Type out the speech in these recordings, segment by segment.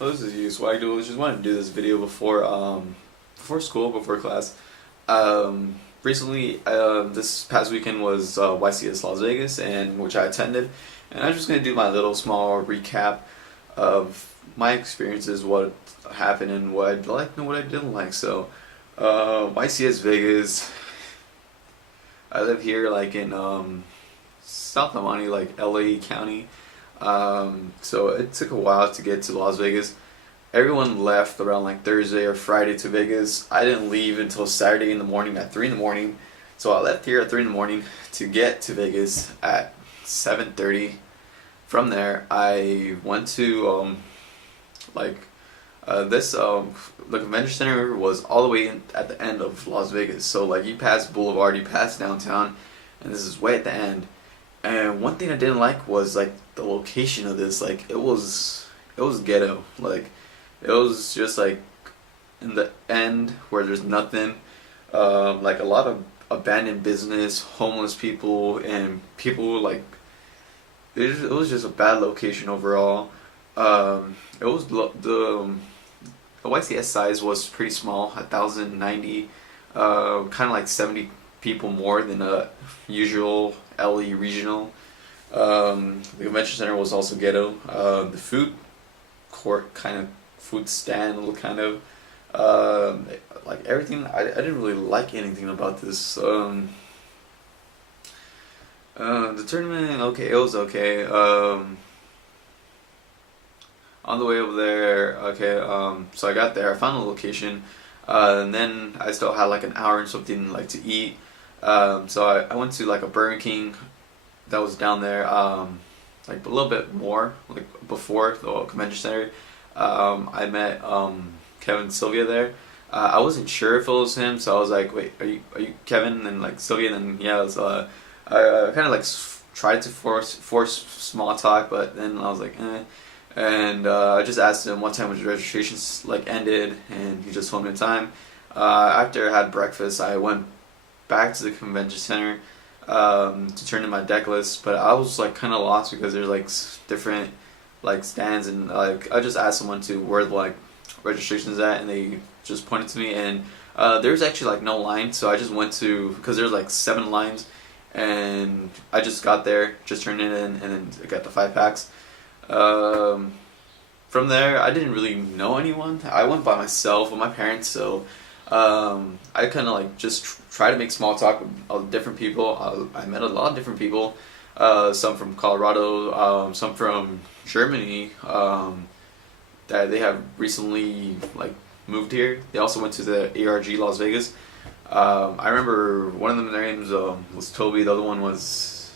So this is you. So what I do is just want to do this video before school, before class. Recently, this past weekend was Ycs Las Vegas, and which I attended, and I'm just gonna do my little small recap of my experiences, what happened, and what I liked and what I didn't like. So, Ycs Vegas. I live here, like in South Miami, like LA County. So it took a while to get to Las Vegas. Everyone left around like Thursday or Friday to Vegas. I didn't leave until Saturday in the morning at 3 in the morning. So I left here at 3 in the morning to get to Vegas at 7:30. From there, I went to the convention center was all the way at the end of Las Vegas. So like you pass Boulevard, you pass downtown, and this is way at the end. And one thing I didn't like was like the location of this. Like it was ghetto. Like it was just like in the end where there's nothing. Like a lot of abandoned business, homeless people, and people like it was just a bad location overall. It was the YCS size was pretty small, 1,090, kind of like 70 people more than a usual LE regional. The convention center was also ghetto. The food court, kind of food stand, kind of like everything. I didn't really like anything about this. The tournament, okay, it was okay. On the way over there, okay, so I got there, I found a location, and then I still had like an hour and something like to eat. So I went to like a Burger King that was down there, like a little bit more, like before the convention center. I met Kevin and Sylvia there. I wasn't sure if it was him, so I was like, "Wait, are you Kevin?" And like Sylvia, and then yeah, it was, I kind of like tried to force small talk, but then I was like, eh. And I just asked him what time his registrations like ended, and he just told me the time. After I had breakfast, I went back to the convention center to turn in my deck list, but I was like kind of lost because there's like different like stands, and like I just asked someone to where the like registrations at, and they just pointed to me, and there's actually like no line, so I just went to, because there's like 7 lines, and I just got there, just turned it in, and then I got the 5 packs. From there, I didn't really know anyone. I went by myself with my parents, so I kind of like just try to make small talk with different people. I met a lot of different people, some from Colorado, some from Germany, that they have recently like moved here. They also went to the ARG Las Vegas. I remember one of them, their names was Toby. The other one was,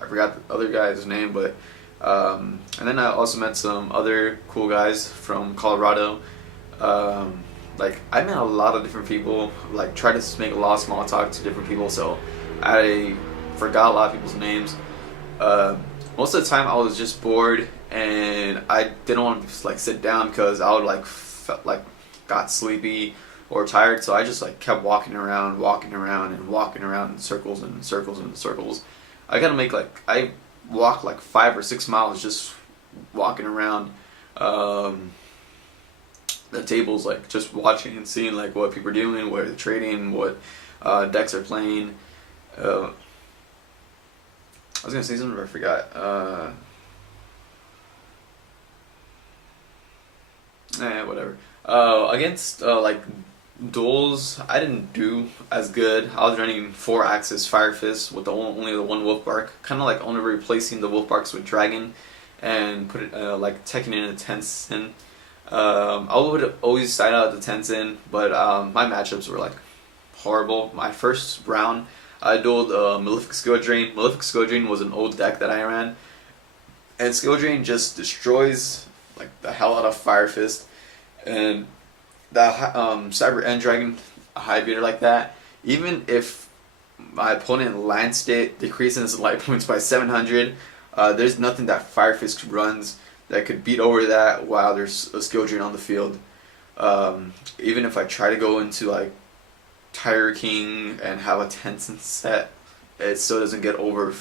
I forgot the other guy's name, but and then I also met some other cool guys from Colorado. Like I met a lot of different people. Like tried to make a lot of small talk to different people, so I forgot a lot of people's names. Most of the time I was just bored, and I didn't want to like sit down because I would like felt like got sleepy or tired. So I just like kept walking around in circles and circles and circles. I gotta make like I walk like 5 or 6 miles just walking around the tables, like just watching and seeing like what people are doing, what they're trading, what decks are playing. I was gonna say something but I forgot. Whatever. Against like duels, I didn't do as good. I was running 4-axis Fire Fist with only the one Wolf Bark, kind of like only replacing the Wolf Barks with Dragon, and put it like teching in a Tenzin. I would always side out the Tenzin, but my matchups were like horrible. My first round, I dueled Malefic Skill Drain. Malefic Skill Drain was an old deck that I ran, and Skill Drain just destroys like the hell out of Fire Fist, and that Cyber End Dragon high beater like that, even if my opponent lanced it, decreasing his life points by 700, there's nothing that Fire Fist runs that could beat over that while there's a skill drain on the field. Even if I try to go into like Tiger King and have a Tenzin set, it still doesn't get over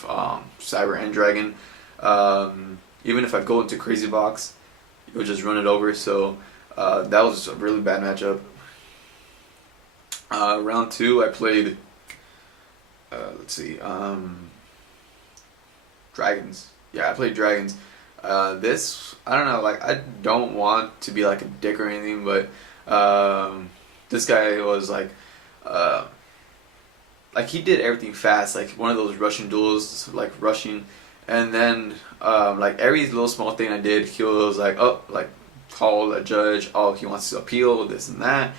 Cyber End Dragon. Even if I go into Crazy Box, he would just run it over. So that was a really bad matchup. Round two, I played. Let's see. Dragons. Yeah, I played Dragons. This, I don't know, like, I don't want to be like a dick or anything, but this guy was like he did everything fast, like one of those Russian duels, like rushing, and then like every little small thing I did, he was like, oh, like call a judge, oh, he wants to appeal this and that.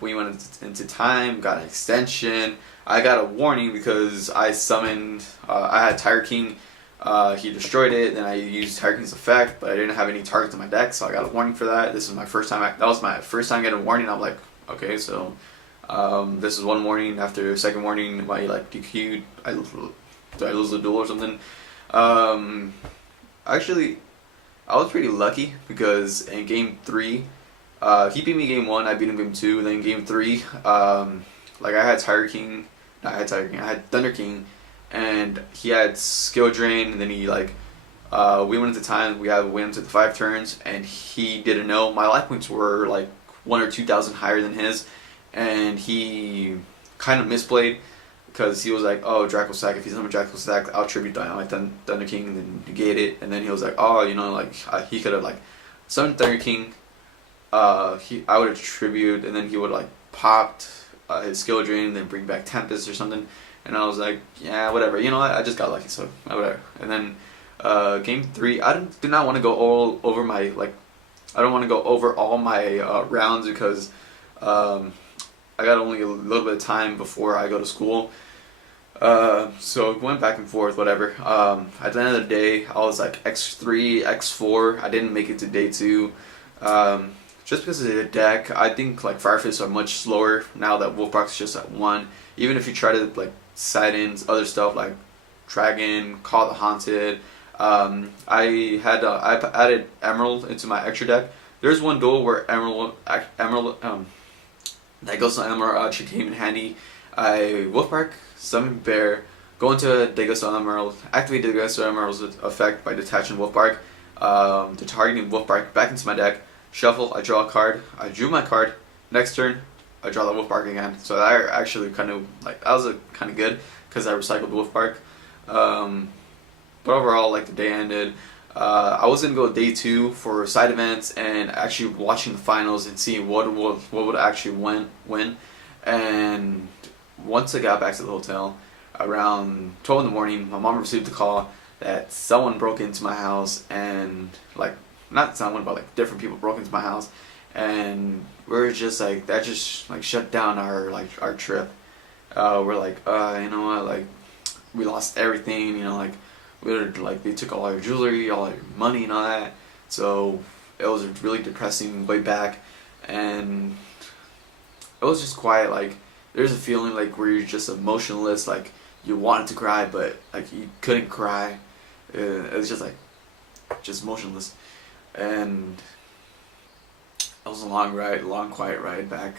We went into time, got an extension. I got a warning because I summoned, I had Tiger King. He destroyed it. Then I used Tiger King's effect, but I didn't have any targets on my deck, so I got a warning for that. This is my first time. That was my first time getting a warning. I'm like, okay, so this is one warning. After second warning, my like DQ, did I lose the duel or something? Actually, I was pretty lucky because in game 3, he beat me game 1. I beat him game 2. And then game 3, like I had Tiger King. I had Thunder King, and he had skill drain, and then he like we went into time. We went into the 5 turns, and he didn't know my life points were like 1,000 or 2,000 higher than his, and he kind of misplayed because he was like, oh, Draco Stack. If he's on a Draco Stack, I'll tribute my Thunder King and then negate it, and then he was like, oh, you know, like he could have like summoned Thunder King. I would have tribute, and then he would like popped his skill drain, and then bring back Tempest or something. And I was like, yeah, whatever. You know what? I just got lucky, so whatever. And then game 3, I do not want to go all over my like. I don't want to go over all my rounds because I got only a little bit of time before I go to school. So it went back and forth, whatever. At the end of the day, I was like X3, X4. I didn't make it to day 2. Just because of the deck, I think like Fire Fists are much slower now that Wolfbark's just at 1. Even if you try to like side in other stuff like Dragon, Call the Haunted, I added Emerald into my extra deck. There's one duel where Emerald that goes to Emerald actually came in handy. I Wolfbark, summon Bear, go into Dagus on Emerald, activate Dagus on Emerald's effect by detaching Wolfbark, to targeting Wolfbark back into my deck. Shuffle, I draw a card, I drew my card, next turn, I draw the Wolfbark again. So that actually kind of, like, that was kind of good, because I recycled Wolfbark. But overall, like, the day ended. I was going to go day 2 for side events, and actually watching the finals and seeing what would actually win. And once I got back to the hotel, around 12 in the morning, my mom received a call that someone broke into my house, and, like, not someone, but like different people broke into my house, and we're just like, that just like shut down our trip. We're like, you know what, like we lost everything, you know, like we were like, they took all our jewelry, all our money and all that. So it was really depressing way back, and it was just quiet. Like there's a feeling like where you're just emotionless, like you wanted to cry but like you couldn't cry. It was just like just motionless. And it was a long quiet ride back.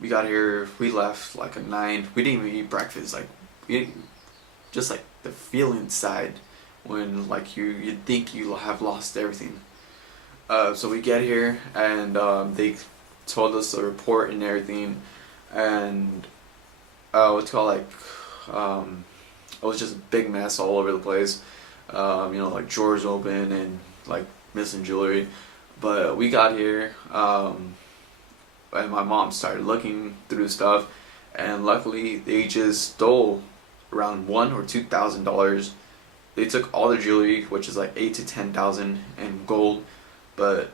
We got here, we left like at 9. We didn't even eat breakfast. Like just like the feeling inside when like you think you have lost everything. So we get here, and they told us the report and everything, and what's called like it was just a big mess all over the place. You know, like drawers open and like missing jewelry. But we got here, and my mom started looking through stuff, and luckily they just stole around $1,000 or $2,000. They took all the jewelry, which is like 8,000 to 10,000 in gold, but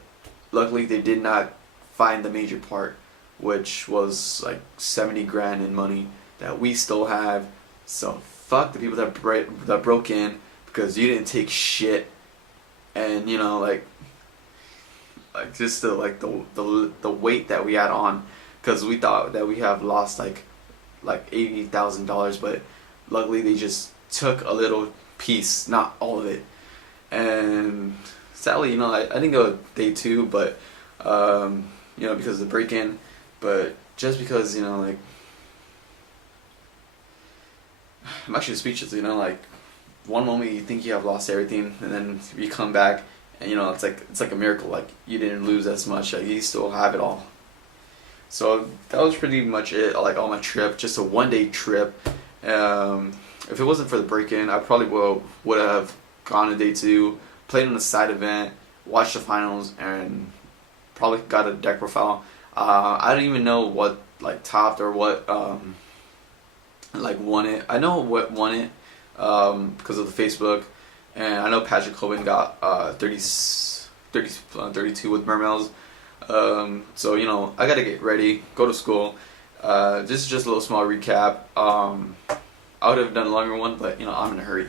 luckily they did not find the major part, which was like 70 grand in money that we still have. So fuck the people that broke in, because you didn't take shit. And you know, like just the weight that we had on, because we thought that we have lost like $80,000, but luckily they just took a little piece, not all of it. And sadly, you know, I didn't go day 2, but you know, because of the break-in, but just because, you know, like I'm actually speechless. You know, like one moment you think you have lost everything, and then you come back and it's like a miracle. Like you didn't lose as much. Like you still have it all. So that was pretty much it. Like on my trip, just a 1 day trip. If it wasn't for the break-in, I probably would have gone to day 2, played in a side event, watched the finals, and probably got a deck profile. I don't even know what like topped or what like won it. I know what won it because of the Facebook, and I know Patrick Coben got 32 with Mermels. So I gotta get ready, go to school. This is just a little small recap. I would have done a longer one, but I'm in a hurry.